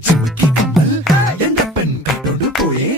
சிமுக்கி கம்மல் எந்த பெண் கட்டோடு போயே?